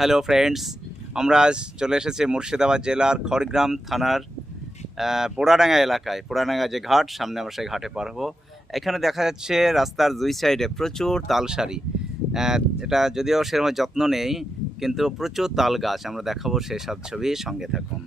Hello friends, আমরা আজ চলে এসেছি মুর্শিদাবাদ জেলার খড়গ্রাম থানার পোড়াডাঙ্গা এলাকায়। পোড়াডাঙ্গা যে ঘাট, সামনে আমরা সেই ঘাটে পার হবো। এখানে দেখা যাচ্ছে রাস্তার দুই সাইডে প্রচুর তালসারি। এটা যদিও সেরকম যত্ন নেই, কিন্তু প্রচুর তাল গাছ। আমরা দেখাবো সেই সব ছবি, সঙ্গে থাকুন।